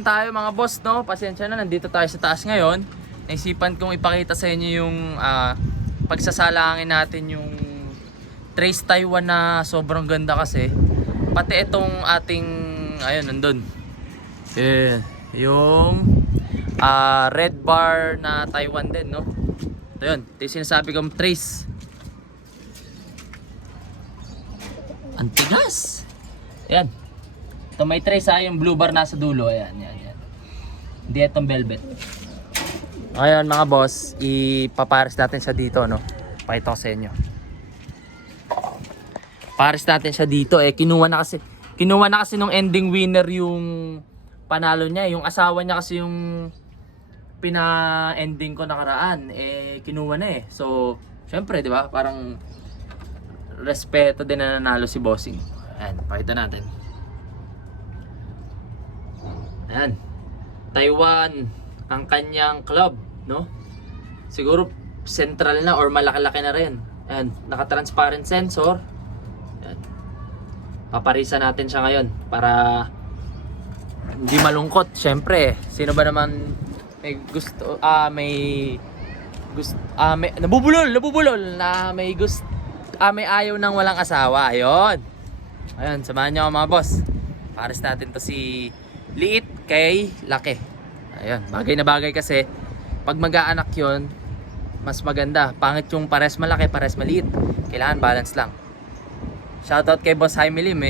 Tayo mga boss, no? Pasensya na, nandito tayo sa taas ngayon. Naisipan kong ipakita sa inyo yung pagsasalangin natin yung Trace Taiwan na sobrang ganda kasi. Pati itong ating, ayun, nandun. Yung red bar na Taiwan din, no? Ito yun, ito yung sinasabi kong Trace. Ang tigas! Ayan. Ito may trace yung blue bar nasa dulo. Ayan, yan. Hindi itong velvet. Ngayon mga boss, ipapares natin siya dito, no? Pakita ko sa inyo. Pares natin siya dito. Kinuha na kasi nung ending winner yung panalo niya. Yung asawa niya kasi yung pina-ending ko nakaraan. Kinuha na So, syempre, di ba? Parang respeto din na nanalo si Bossing. Ayan, pakita natin. Ayan. Taiwan ang kanyang club, no? Siguro central na or malaki-laki na rin. Ayan, naka-transparent sensor. Ayan. Paparisan natin siya ngayon para hindi malungkot. Syempre, sino ba naman may gusto may nabubulol na may gusto may ayaw ng walang asawa. Ayun. Ayun, samahan niyo mga boss. Pares natin to si liit kay laki. Ayun, bagay na bagay kasi pag mag-aanak yun, mas maganda. Pangit yung pares malaki, pares maliit. Kailangan balance lang. Shoutout kay Boss Jaime Lim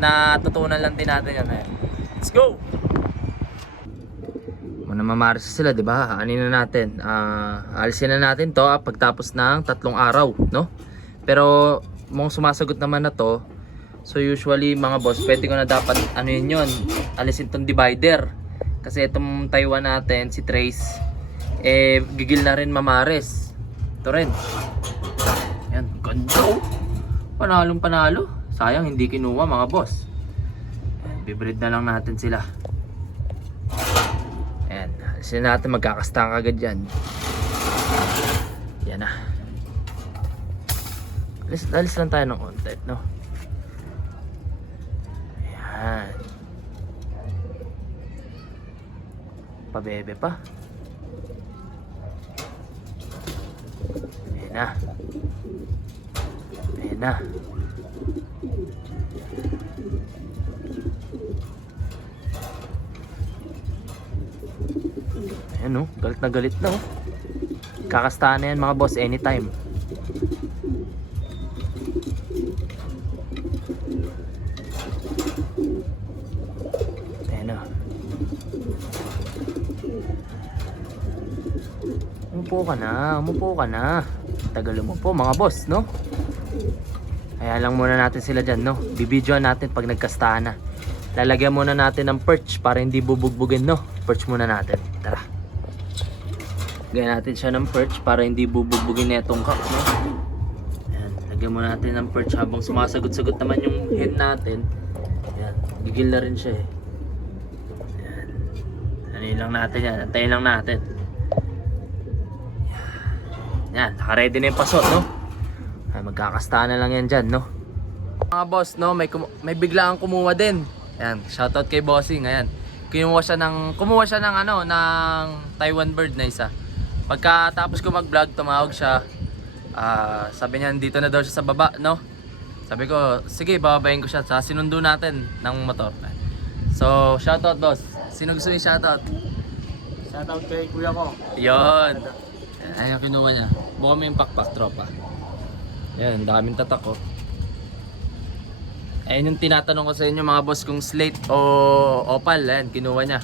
natutunan lang din natin yan. Let's go! Muna mamaris sila, di ba? Aanin na natin. Alisin na natin to pagtapos ng 3 araw, no? Pero mong sumasagot naman na to. So usually mga boss, pwede ko na dapat yun, alisin tong divider. Kasi itong Taiwan natin, si Trace, gigil na rin mamares. Ito rin. Yan, ganda oh. Panalong panalo. Sayang hindi kinuha mga boss. Bibreed na lang natin sila. Ayan, alisin natin, magkakasta agad yan. Yan na. Alis lang tayo ng konti, no? Ayan. Pabebe pa. Ayan na. Ayan na. Ayan oh, galit na galit na oh. Kakastahan na yan mga boss anytime. Umupo ka na. Tagal mo po mga boss, no? Kaya lang muna natin sila dyan, no? Bibidyoan natin pag nagkastahan na. Lalagyan muna natin ng perch para hindi bubugbugin, no? Perch muna natin. Tara. Lagyan natin siya ng perch para hindi bubugbugin na itong cup, no? Ayan. Lagyan muna natin ng perch habang sumasagot-sagot naman yung head natin. Ayan. Gigil na rin siya Ayan. Anin lang natin yan. Antayin lang natin. Yan, naka-ready na yung paso, no? Ay, magkakastahan na lang yan dyan, no? Mga boss, no? May biglaan kumuha din. Ayan, shoutout kay Bossing, ayan. Kumuha siya ng ng Taiwan bird na isa. Pagkatapos ko mag-vlog, tumawag siya. Sabi niya, dito na daw siya sa baba, no? Sabi ko, sige, bababayin ko siya. Sinundo natin ng motor. So, shoutout boss. Sino gusto yung shoutout? Shoutout kay kuya ko. Yon. Ayan, kinuha niya. Buka mo yung pakpak, tropa. Ayan, daming tatak ko. Ayan yung tinatanong ko sa inyo mga boss kung slate o opal. Ayan, kinuha niya.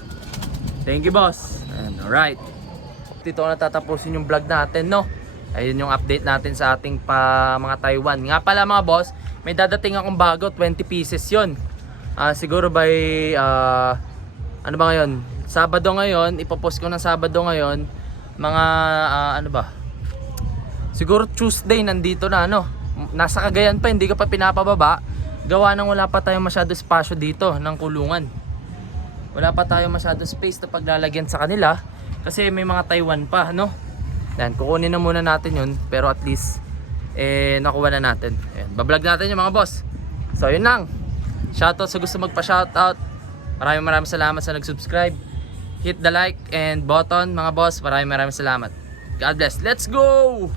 Thank you boss. Ayan, alright. Dito na tatapusin yung vlog natin, no? Ayun yung update natin sa ating mga Taiwan. Nga pala mga boss, may dadating akong bago, 20 pieces yun. Siguro by, ano ba ngayon? Sabado ngayon, ipopost ko ng Sabado ngayon. Mga siguro Tuesday nandito na nasa Cagayan pa, hindi ka pa pinapababa gawa nang wala pa tayong masyado espasyo dito ng kulungan. Wala pa tayong masyado space na paglalagyan sa kanila kasi may mga Taiwan pa, Yan, kukunin na muna natin yun pero at least nakuha na natin. Ayan, bablog natin yung mga boss. So yun lang. Shoutout sa gusto magpa-shoutout. Maraming salamat sa nag-subscribe. Hit the like and button mga boss. Maraming salamat. God bless. Let's go!